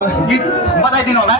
गीत बताइदिनु होला।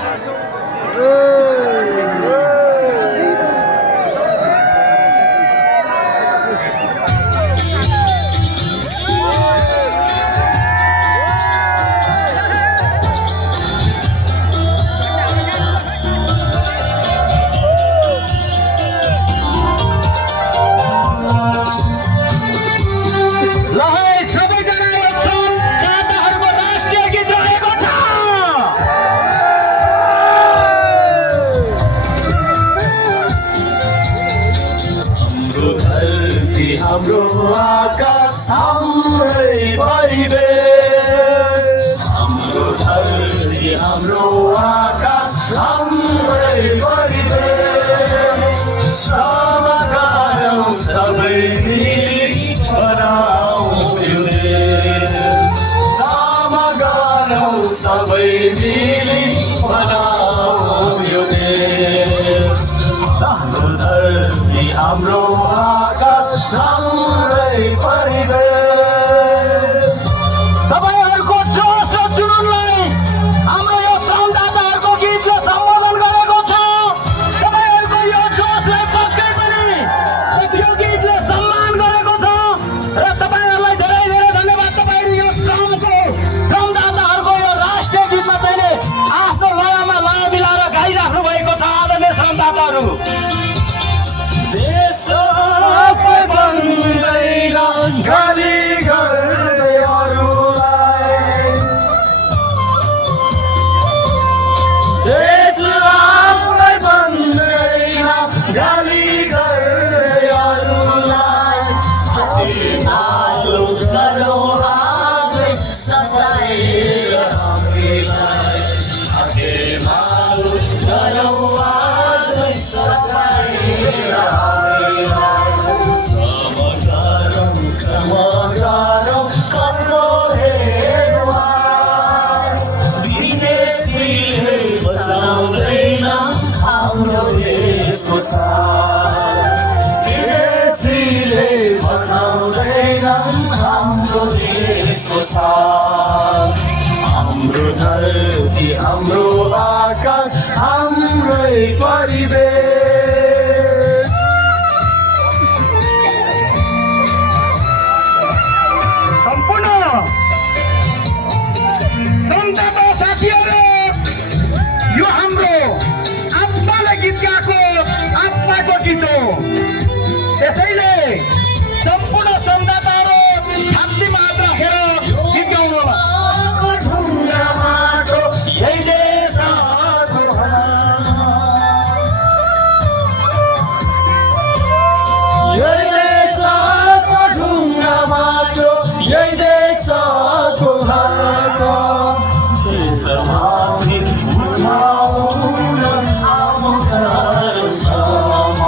हाम्रो आकाश हाम्रै परिवेश, हाम्रो धरती हाम्रो आकाश हाम्रै परिवेश। श्रम गरौँ सबै मिली बनाऊ यो देश, श्रम गरौँ सबै मिली बनाऊ यो देश। हाम्रो धरती हाम्रो आकाश हाम्रै परिवेश। तपाईहरुको जोश र जुनूनलाई हाम्रो यो संवाददाताहरुको गीतले सम्बोधन गरेको छ। तपाईहरुको यो जोशलाई पक्कै पनि यो गीतले सम्मान गरेको छ र तपाईहरुलाई धेरै धेरै धन्यवाद। तपाईहरु यो संवाददाताहरुको यो राष्ट्रिय गीतमा चाहिँ आफ्नो लयमा लय मिलाएर गाइराख्नु भएको छ। आदरणीय संवाददाताहरु, देश आफै बन्दैन गाली गर्दै अरूलाई, देश आफै बन्दैन गाली गर्दै अरूलाई। हातेमालो गरौँ आजै सजाएर हामीलाई, हातेमालो गरौँ आजै सजाएर हामीलाई। श्रम गरौँ कस्तो हेर्नुहोस्, विदेशीले बचाउँदैन हाम्रो देशको शान, विदेशीले बचाउँदैन हाम्रो देशको शान। हाम्रो धरती हाम्रो आकाश हाम्रै परिवेश। सम्पूर्ण संवाददाता साथीहरु, यो हाम्रो आत्माले गीत गाएको आत्माको गीत हो। त्यसैले सम्पूर्ण संवाददाताहरु छातीमा हात राखेर गीत गाउनु होला। ढुङ्गा माटो यही देशको यही देशको ढुङ्गा माटो यही देशको हातो। देशमाथि उठाउन आउनु सम,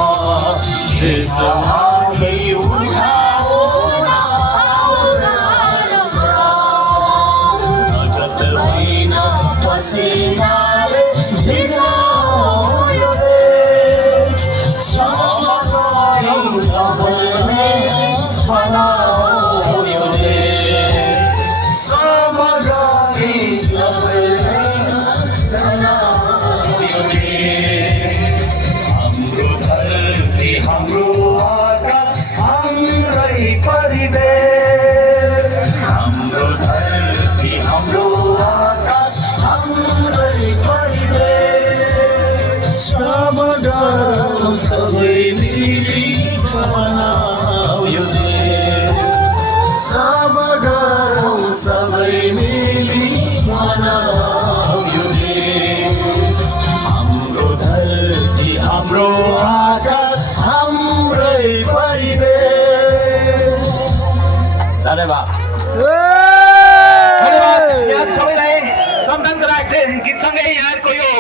देशमाथि उठाउन आउनु सम। नगद होइन पसिनाले भिजाऊ यो देश, श्रम गरौँ सबैले बनाऊ यो देश, श्रम गरौँ सबैले बनाऊ यो देश। हाम्रो धरती हाम्रो आकाश हाम्रै परिवेश, हाम्रो धरती हाम्रो आकाश हाम्रै परिवेश। श्रम गरौँ सबै मिली बनाऊ यो देश, श्रम गरौँ सबै मिली बनाऊ यो देश। हाम्रो धरती हाम्रो आकाश हाम्रै परिवेश। धन्यवाद। धन्यवाद। यहाँ सबैलाई सम्मान गराएको गीतसँगै यहाँको यो